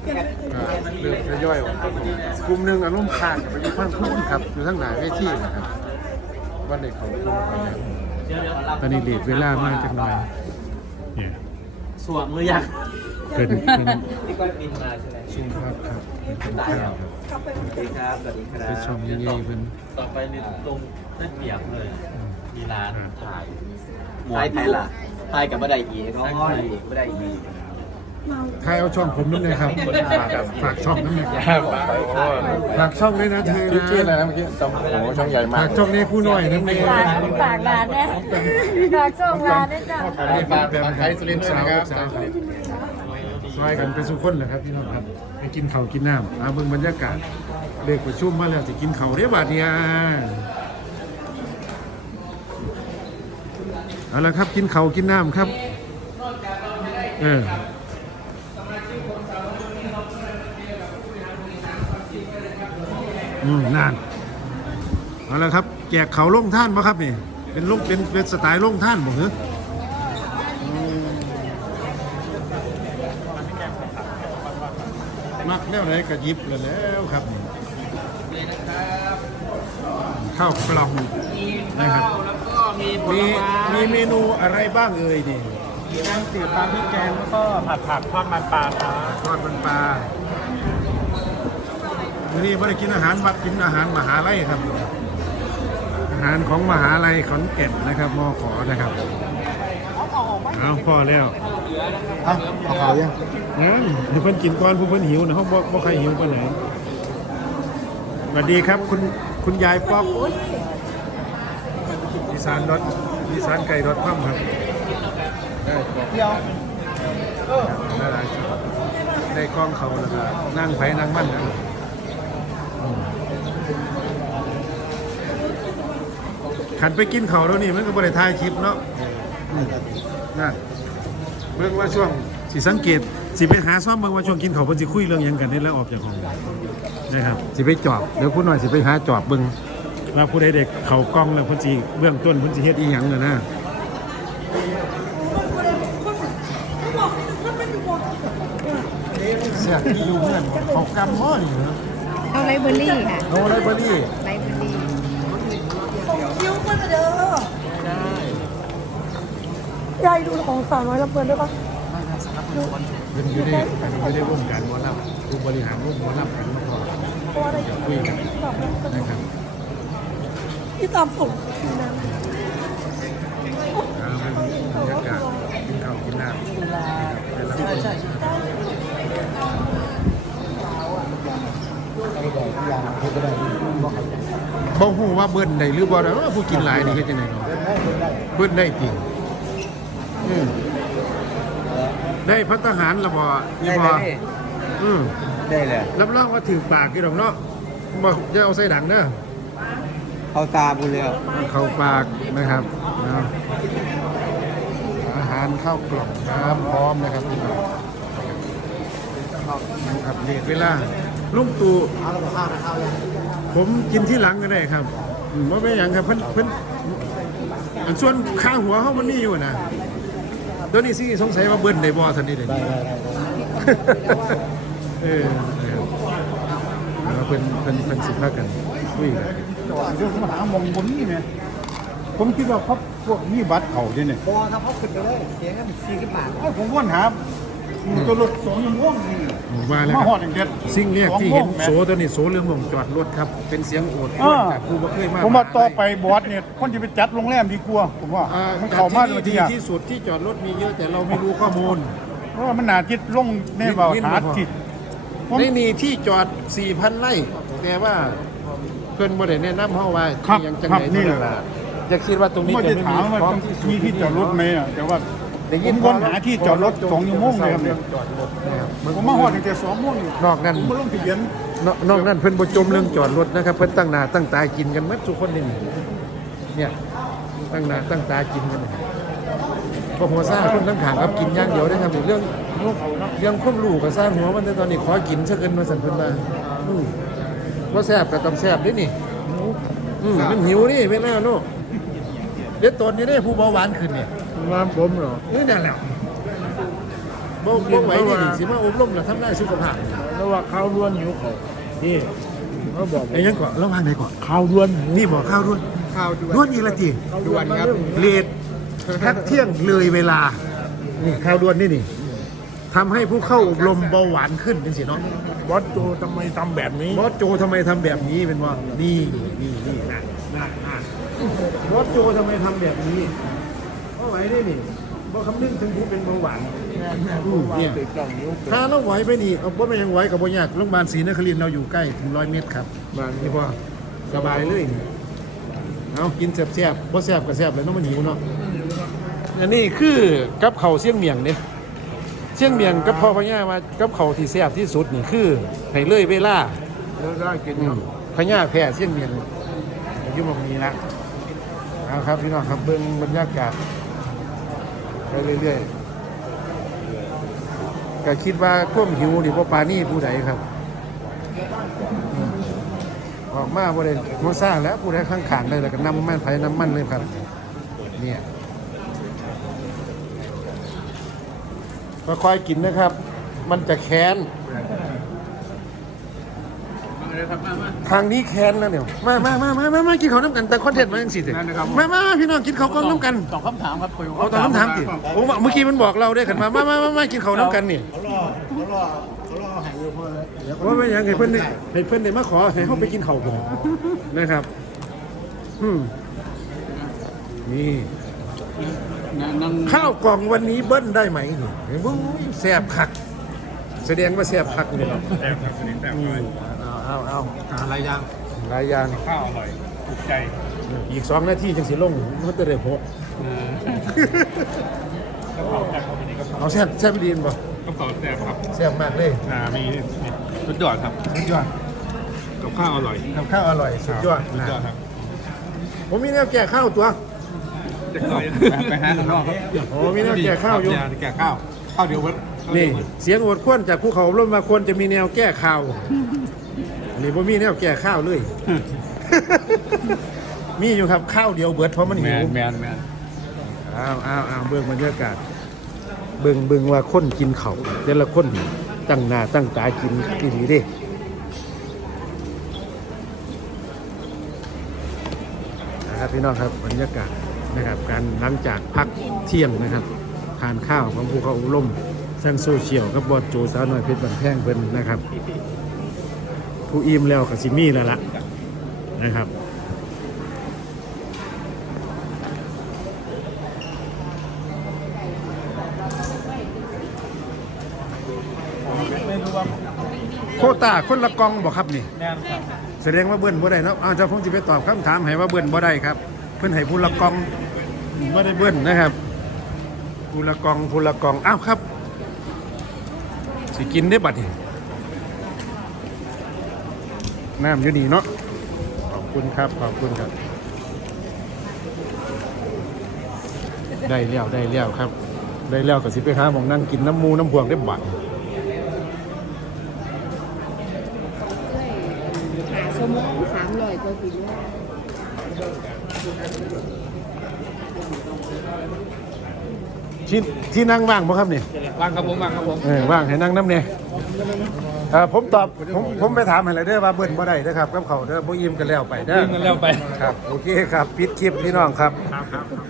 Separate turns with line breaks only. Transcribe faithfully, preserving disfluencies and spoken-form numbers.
เริ่มทยอยออกกลุ่มหนึ่งอารมณ์ขาดกับไปอยู่ข้างคุ้นครับอยู่ทั้งหนาเวทีนะครับวันเด็กของกลุ่มไปแล้วตอนนี้เลทเวลามากจังหน่อยเนี่ย
สวมมือยัง
เป็นเป็น
พี่ก้อยบินมาใช่ไหม
ซุ้มครับครับเป็นข้าวครับ
สวัสดีครับสวัสดีครับ
ไปชมยังไงเพิ่น
ต่อไปนี่ตรงนั่นเปียกเลยมีร้านถ่าย
ไทยไทยล่ะไทยกับบัไดอีก็ห้อยอีกบัไดอี
ทายเอาช่องผมนั่นเลยครับฝากฝากช่องนั่นเลยครับฝากช่องด้วยนะเธอ
ชื่ออะไร
นะ
นะเมื่อกี้จำโอ้ช่องใหญ่มาก
ฝากช่องนี้ผู้น้อยนั่นเอง
ฝากฝากร้านนะฝากส่งร้านนะจ๊ะ
อันนี้เป็นแบบไทยสุรินทร์นะครับซอยกันเป็นสุขคนเหรอครับพี่น้องครับไปกินข้าวกินน้ำอาเบิ่งบรรยากาศเลิกประชุมมาแล้วจะกินข้าวเรียบร้อยเนี่ยเอาละครับกินข้าวกินน้ำครับเอออืมนั่นเอาละครับแจกเขาวลงท่านปะครับนี่เป็นลงเป็นเป็นสไตล์ลงท่านบ่เหรอมักแล้วไหนก็หยิบเลยแล้วครับนี่ข้าวกล่องนะครับ
แล้วก็มีผล
มี
ไม้
มีเมนูอะไรบ้างเอ่ยนี่
แกงจืดปลาพริกแกงแล้วก็ผัดผักทอดมันปลาครับ
ทอดมันปลาวันนี้ไม่ได้กินอาหารวัดกินอาหารมหาลัยครับ อาหารของมหาลัยขอนแก่นนะครับมอขอนะครับเอาพ่อแล้ว
อ่ะเอาข่าวยัง
งั้นเดี๋ยวเพิ่นกินก่อนผู้เพิ่นหิวนะเขาบอกบอกใครหิวปานไหนสวัสดีครับคุณคุณยายป๊อกอีสานรถอีสานไก่รถคว่ำครับได้ป๊อก
เดียว
ได้หลายชุดได้กล้องเขาแล้วก็นั่งไผนั่งมั่นนะอืมขันไปกินเขาแล้วนี่มันก็บริทายคลิปเนาะอืมนั่นเมื่อว่าช่วงสิสังเกตสิไปหาซ้อมเมื่อว่าช่วงกินเขาเพิ่นสิคุยเรื่องหยังกันนี่แล้วออกจากห้องนะครับสิไปจอบเดี๋ยวผู้น้อยสิไปหาจอบเบิ่งว่าผู้ใดเด็กเขากล้องแล้วเพิ่นสิเบื้องต้นเพิ่นสิเฮ็ดอีหยังน่ะนะเสียที่อยู่เพื่อนเขากำม้อนี่เหรอ
เอาไลเบอรี่ค่ะ
โนไลเบอรี่
ไลเบอรี่
คิ้วก็จะเด้อยายดูของสาวน้อยลำเพลินด้วยปะ
เป็นอยู่ในอยู่ในวงการหมอลำผู้บริหารวงหมอลำกันมาก่อน
เพราะว่าได้
จะคุยกันนะครับ
ที่ตามส่งคือนั้น
เอาเป็นบรรยากาศกินข้าวกินน้ำนะครับเป็นละคนบ่ฮู้ว่าเบิ้นได้หรือบ่ได้ว่าผู้กินหลายนี่เฮ็ดจังได๋เนาะเบิ้นได้จริงอืมได้พัฒหารละบ่นี่บ่อืม
ได้เลย
รับรองว่าถือปากกี่ดอกเนาะบอกจะเอาใส่ดังเด้อ
เอาตาบุญเลย
เข้าปากนะครับนะอาหารข้าวกล่องน้ำพร้อมนะครับพี่น้องครับเด็ดเวลาลุงตู่ผมกินที่หลังก็ได้ครับว่าไม่อย่างครับเพิ่นเพิ่นอันส่วนข้างหัวเขามันมีอยู่นะตัวนี้สิสงสัยว่าเบิ้ลได้บ่ทันทีเลยเออนะครับแล้วเป็นเป็นเป็นสิบห้ากันคุยกัน
เรื่องปัญหามองบนนี่เนี่ยผมคิดว่าเขาพวกมีบัตรเขาเนี่ยเนี่ย
พอถ้าเขาขึ้นไปเลยเสียงกันสี่สิบบาท
เอ้าผมว่นหาตัวรถสองยังม่วงนี่
ว่าแล้ว
มา
ค
หอ
รั
ดอย่างเด็ด
บสิ่งแรกที่เห็นโส
สองโมง
ตัวนี้โสเรื่องของจอดรถครับ เป็นเสียงโอดค
อ่
รวญจากผู้บ่เคยมา
ผมว่าต่อไปบอสเนี่ยคนจะไปจัดโรงแรมดีกว่าผมว่า
อ่า
มัน
จัด
เข้ามา
ที่
เลย
นี่
ที
ดี
อ่ะ
ที่สุดที่จอดรถมีเยอะแต่เราไม่รู้ข้อมูล
เพราะว่ามันหนาจิตลงในเบา
นิด
หา
ๆพอ
จิตผม
ไม่มีที่จอด สี่พัน ไร่แต่ว่าเพื่อนบ่ได้แนะนำเฮาว่า
ครับ
ที่ยังจัง
ครับ
ไหน
นี่
นี่
แหละ
อยากคิดว่าตรงนี้
ไม่
จะ
ได้
ไม่
ถาม
มี
ว่า
พร้อมที่สุด
มีที่จอดรถไหมอ่ะแต่ว่า
ได้
ผ
ยิน
มวนหาที่จอดรถสองชั่วโมงเลยครับเนี่ย
จอดรถนะครับ
ผมมาหอดตั้งแต่สองโมงอยู่
นอกนั้น
ผมมาลงทะเบียน
นอกนอกนั้นเพิ่นบ่จมเรื่องจอดรถนะครับเพิ่นตั้งหน้าตั้งตากินกันหมดทุกคนนี่เนี่ยตั้งหน้าตั้งตากินกันเนี่ยพอหัวซ่าคนทั้งขางครับกินอย่างเดียวนะครับเรื่องเรื่องความรู้ก็สร้างหัวมันแต่ตอนนี้ขอกินซะเกินมาสั่นเพิ่นมาอือบ่แซ่บก็ต้องแซ่บด้วยนี่อืมมันหิวนี่เวลาเนาะเดี๋ยวตนนี้ได้ผู้เบาหวานขึ้นเนี่ยมาผมเหรอนี่นั่นแหละบ่บ่ไหวนี่สิมาอบรมแล้วทำได้สุขภาพ
แล้วว่าข้าวล้วนหิวเขานี่เขาบอก
ไอ้ยังก่อนระหว่างไหนก่อน
ข้าวล้วน
นี่บอกข้าวด้วน
ข้าวด่วน
ด้วนอีกละจี
ด่วนครับ
เลดแค่เที่ยงเลยเวลานี่ข้าวด้วนนี่นี่ทำให้ผู้เข้าอบรมเบาหวานขึ้นเป็นสิเนาะ
บอสโจทำไมทำแบบนี้
บอสโจทำไมทำแบบนี้เป็นว่านี่นี่นี่นะนะนะบอสโจทำไมทำแบบนี้เพราะไหวได้นี่บอคำนึงถึงผู้เป็นเบาหวาน
แม่แม่
อืมเนี่ย
ติดกล่องนิ้ว
ถ้าเราไหวไปนี่เอาบ่ไม่ยังไหวกับบ่ยากโรงพยาบาลศรีนครินทร์เราอยู่ใกล้ถึงร้อยเมตรครับบ้านนี่พอสบายเลยเอากินแซ่บๆบ่แซ่บก็แซ่บเลยเน้องมันหิวเนาะอันนี้คือกับข้าวเสี่ยงเมียงเนี่ยเสี่ยงเมียงกับพ่อพญามากับข้าวที่แซ่บที่สุดนี่คือให้เลยเวลา
แล้วได้กิน
อืมพญาแพ้เสี่ยงเมียงอยู่หมองนี้ละเอาครับพี่น้องครับเบิ่งบรรยากาศไปเรื่อยๆก็คิดว่าท่วมหิวนี่บ่ปานี่ผู้ใดครับอืมออกมาบ่ได้บ่สร้างแล้วผู้ใดข้างๆเลยแล้วก็น้ำมันไผน้ำมันเลยครับเนี่ยค่อยๆกินนะครับ มันจะแค้น ทางนี้แค้นแล้วเนี่ยมามามามามามากินข้าวน้ำกันแต่คอนเทนต์มาจังสิเถอะมามาพี่น้องกินข้าวกล้องน้ำกัน
ตอบคำถามครับคุย
เอาตามคำถามสิผมว่าเมื่อกี้มันบอกเราได้ขันมามามามามากินข้าวน้ำกันนี่
เขาล่อเขาล่อเขาล่อหายไปเพื่อนเลยเดี๋ยว
ว่าไม่ยังให้เพื่อนได้ให้เพื่อนได้มาขอให้เขาไปกินข้าวกันนะครับอืมนี่ข้าวกล่องวันนี้เบิ้ลได้ไหมนี่เห็นบุ้ยแซ่บคัก แสดงว่าแซ่บคักเลยแซ่บคักแซ่บเลยเอาเอาเอา
อะไรยัง
หลายอย่าง
ข้าวอร่อยถูกใจ
อีกสองนาทีจังสิลงมันจะได้พกเอาแซ่บแซ่บดีนบ่
ก็ต่อแซ่บครับ
แซ่บมากเลย
อ่ามีสุดยอดครับ
สุดยอด
กับข้าวอร่อย
กับข้าวอร่อยสุดยอด
สุดยอดครับ
ผมมีแนวแก่ข้าวตัว
ไปหาข้างนอกครับ
โอ้มีแนวแก่ข้าวอยู่
แก่ข้าวข้าวเดียววัน
นี่เสียงโอดครวญจากภูเขาร่มมาควรจะมีแนวแก้ข้าวอันนี้ผมมีแนวแก้ข้าวเลย มีอยู่ครับข้าวเดียวเบิดเพราะมัน
แม
หิวน
แมนแมน
อ้าวอ้าวอ้าวเบิ่งบรรยากาศเบิ่งเบิ่งว่าคนกินเขาวแต่ละคนตั้งหน้าตั้งตากินกินดีเด้นะครับพี่น้องครับบรรยากาศนะครับการหลังจากพักเที่ยงนะครับทานข้าวของภูเขาอบรมสร้างโซเชียลกับบอดโจสาวน้อยเพชรบันแพงเพิ่นนะครับ ผู้อิ่มแล้วกับซิมี่แล้วล่ะนะครับโควต้าคนละกองบอกครับนี่
แมนครับ
แสดงว่าเบิ้ลบ่ได้เนาะอาจจะผมจะไปตอบคำถามให้ว่าเบิ้ลบ่ได้ครับ เพิ่นให้ผู้ละกองบ่ได้เบิ้ลนะครับผู้ละกองผู้ละกองอ้าวครับสิกินได้บัดนี่น้ำอยู่นี่เนาะขอบคุณครับขอบคุณครับ ได้แล้วได้แล้วครับ ได้แล้วก็สิไปหาหม่องนั่งกินน้ำมูน้ำพวงได้บัด
หาสมองสามร้อยก็กินได้
ที่ที่นั่งว่างบ่ครับนี่
ว่างครับผมว่างครับผม
เออว่างให้นั่งน้ำเนี่ยเออผมตอบผมผมไปถามให้เลยเด้อว่าเบิ้ลบ่ได้เด้อครับกับเขาวเด้อบ่อิ่มกันแล้วไปเด้อ
วิ่งกันแล้วไป
ครับโอเคครับปิดคลิปพี่น้องครับ